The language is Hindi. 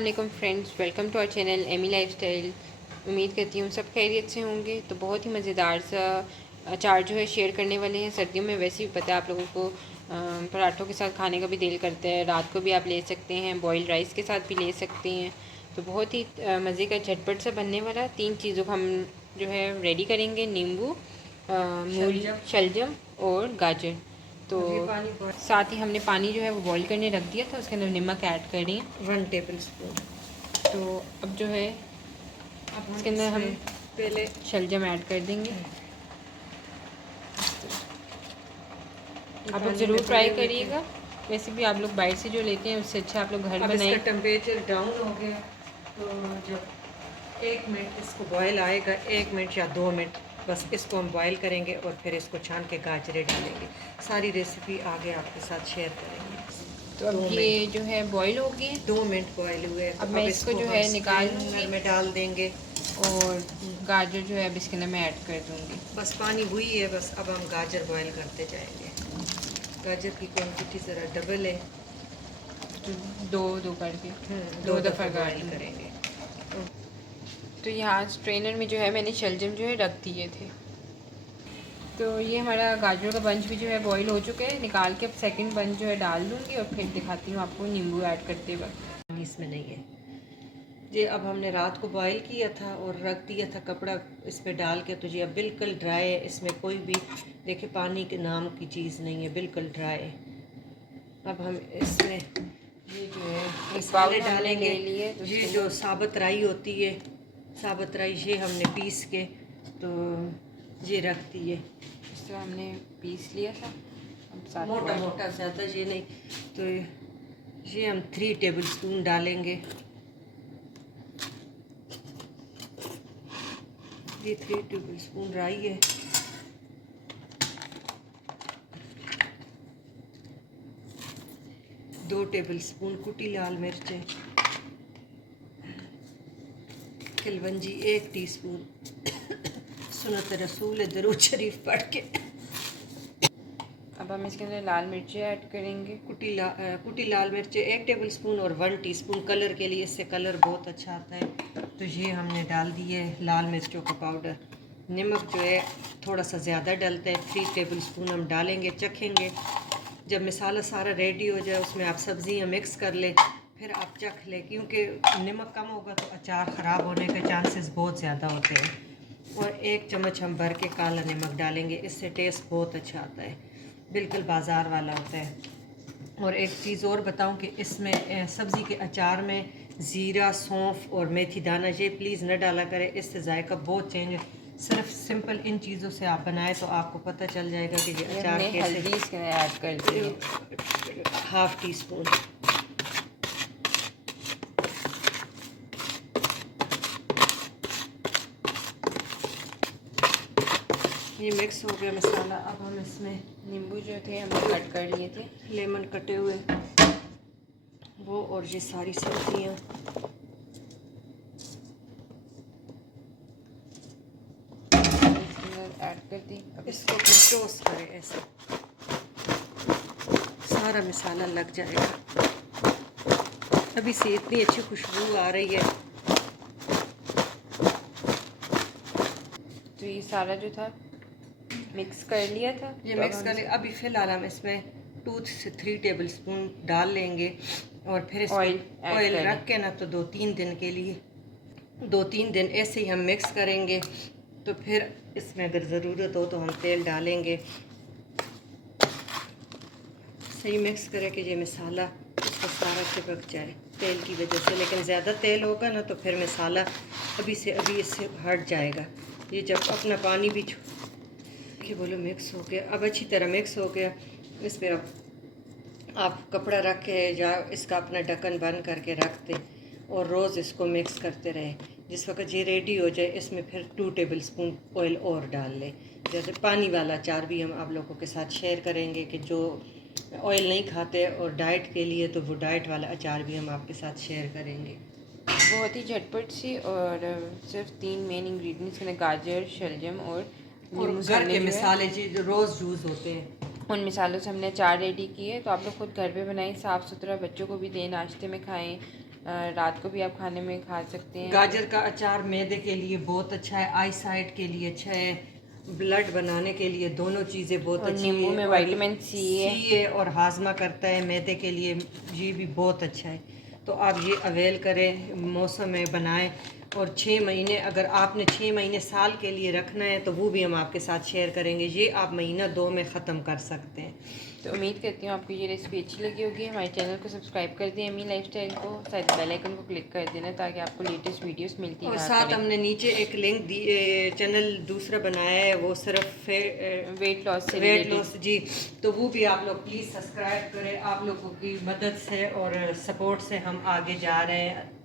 अस्सलाम वालेकुम friends, welcome to our channel Amy lifestyle. उम्मीद करती हूँ सब खैरियत से होंगे। तो बहुत ही मज़ेदार सा अचार जो है शेयर करने वाले हैं। सर्दियों में वैसे भी पता है आप लोगों को पराठों के साथ खाने का भी दिल करता है। रात को भी आप ले सकते हैं, बॉइल्ड राइस के साथ भी ले सकते हैं। तो बहुत ही मज़े का झटपट सा बनने वाला 3 चीज़ों को हम जो है रेडी करेंगे। नींबू, मूल, शलजम और गाजर। तो साथ ही हमने पानी जो है वो बॉईल करने रख दिया था, उसके अंदर नमक ऐड कर रही हैं 1 टेबल स्पून। तो अब जो है अब इसके अंदर हम पहले शलजम ऐड कर देंगे। आप लोग ज़रूर ट्राई करिएगा। वैसे भी आप लोग बाहर से जो लेते हैं उससे अच्छा आप लोग घर बनाएं। इसका टेम्परेचर डाउन हो गया तो जब 1 मिनट इसको बॉयल आएगा, 1 मिनट या 2 मिनट बस इसको हम बॉयल करेंगे और फिर इसको छान के गाजरें डालेंगे। सारी रेसिपी आगे आपके साथ शेयर करेंगे। तो अब ये जो है बॉईल हो गए, 2 मिनट बॉयल हुए। अब मैं इसको जो है निकाल लूँगी में डाल देंगे और गाजर जो है अब इसके अंदर मैं ऐड कर दूँगी। बस पानी हुई है, बस अब हम गाजर बॉयल करते जाएंगे। गाजर की क्वांटिटी ज़रा डबल है, तो दो करके 2 दफ़ा बॉयल करेंगे। तो यहाँ स्ट्रेनर में जो है मैंने शलजम जो है रख दिए थे। तो ये हमारा गाजरों का बंच भी जो है बॉईल हो चुका है। निकाल के अब सेकंड बंच जो है डाल दूँगी और फिर दिखाती हूँ आपको नींबू ऐड करते वक्त। इसमें नहीं है जी। अब हमने रात को बॉईल किया था और रख दिया था कपड़ा इस पर डाल के, तो जी अब बिल्कुल ड्राई है। इसमें कोई भी देखिए पानी के नाम की चीज़ नहीं है, बिल्कुल ड्राई है। अब हम इसमें ये जो है मसाले डालेंगे। ये जो साबुत राई होती है, साबुत राई ये हमने पीस के तो ये रख दी है। इस तरह हमने पीस लिया था, मोटा मोटा, ज़्यादा ये नहीं। तो ये हम 3 टेबल स्पून डालेंगे। ये 3 टेबल स्पून राई है। दो टेबल स्पून कुटी लाल मिर्च है। कलवंजी 1 टीस्पून। सुन्नत रसूल दरूद शरीफ पढ़ के। अब हम इसके अंदर लाल मिर्ची ऐड करेंगे। कुटी लाल मिर्च 1 टेबल स्पून और 1 टीस्पून कलर के लिए, इससे कलर बहुत अच्छा आता है। तो ये हमने डाल दिए लाल मिर्चों का पाउडर। नमक जो है थोड़ा सा ज़्यादा डलता है, 3 टेबल स्पून हम डालेंगे, चखेंगे। जब मसाला सारा रेडी हो जाए उसमें आप सब्ज़ियाँ मिक्स कर लें, फिर आप चख लें, क्योंकि नमक कम होगा तो अचार ख़राब होने के चांसेस बहुत ज़्यादा होते हैं। और 1 चम्मच हम भर के काला नमक डालेंगे, इससे टेस्ट बहुत अच्छा आता है, बिल्कुल बाज़ार वाला होता है। और एक चीज़ और बताऊं कि इसमें सब्ज़ी के अचार में ज़ीरा, सौंफ और मेथी दाना ये प्लीज़ न डाला करें, इससे जायका बहुत चेंज है। सिर्फ सिंपल इन चीज़ों से आप बनाएं तो आपको पता चल जाएगा कि ये अचार कैसे। इसके अंदर ऐड कर दिए 1/2 टीस्पून। ये मिक्स हो गया मसाला। अब हम इसमें नींबू जो थे हमने कट कर लिए थे, लेमन कटे हुए वो, और ये सारी सब्जियाँ ऐड कर दी। अब इसको फिर टोस्ट करें, ऐसे सारा मसाला लग जाएगा। अभी से इतनी अच्छी खुशबू आ रही है। तो ये सारा जो था मिक्स कर लिया था, ये मिक्स कर लिया। अभी फ़िलहाल हम इसमें 2 से 3 टेबल स्पून डाल लेंगे और फिर इसको ऑयल रख के ना तो 2-3 दिन के लिए, 2-3 दिन ऐसे ही हम मिक्स करेंगे। तो फिर इसमें अगर ज़रूरत हो तो हम तेल डालेंगे। सही मिक्स करें कि ये मसाला इसका सारा चिपक जाए तेल की वजह से। लेकिन ज़्यादा तेल होगा ना तो फिर मसाला अभी से अभी इससे हट जाएगा। ये जब अपना पानी भी कि बोलो मिक्स हो गया, अब अच्छी तरह मिक्स हो गया। इस पर अब आप कपड़ा रख के या इसका अपना ढक्कन बंद करके रख दें और रोज़ इसको मिक्स करते रहें। जिस वक्त ये रेडी हो जाए इसमें फिर 2 टेबल स्पून ऑयल और डाल लें। जैसे पानी वाला अचार भी हम आप लोगों के साथ शेयर करेंगे कि जो ऑयल नहीं खाते और डाइट के लिए, तो वो डाइट वाला अचार भी हम आपके साथ शेयर करेंगे। बहुत ही झटपट सी, और सिर्फ 3 मेन इंग्रेडिएंट्स हैं, गाजर, शलजम और घर के मसाले जो रोज़ यूज़ होते हैं, उन मिसालों से हमने अचार रेडी किए। तो आप लोग खुद घर पे बनाएं, साफ़ सुथरा, बच्चों को भी दें, नाश्ते में खाएं, रात को भी आप खाने में खा सकते हैं। गाजर का अचार मैदे के लिए बहुत अच्छा है, आई साइट के लिए अच्छा है, ब्लड बनाने के लिए दोनों चीज़ें बहुत और अच्छी नींबू है। में और विटामिन सी है। सी है और हाजमा करता है मैदे के लिए, ये भी बहुत अच्छा है। तो आप ये अवेल करें, मौसम में बनाएं। और 6 महीने अगर आपने 6 महीने साल के लिए रखना है तो वो भी हम आपके साथ शेयर करेंगे। ये आप महीना 2 में ख़त्म कर सकते हैं। तो उम्मीद करती हूँ आपको ये रेसिपी अच्छी लगी होगी। हमारे चैनल को सब्सक्राइब कर दें, एमी लाइफस्टाइल को, साथ बेल आइकन को क्लिक कर देना ताकि आपको लेटेस्ट वीडियोस मिलती और रहा साथ करें। हमने नीचे एक लिंक दी, चैनल दूसरा बनाया है, वो सिर्फ वेट लॉस से वेट रिलेटेड। लॉस जी, तो वो भी आप लोग प्लीज़ सब्सक्राइब करें। आप लोगों की मदद से और सपोर्ट से हम आगे जा रहे हैं।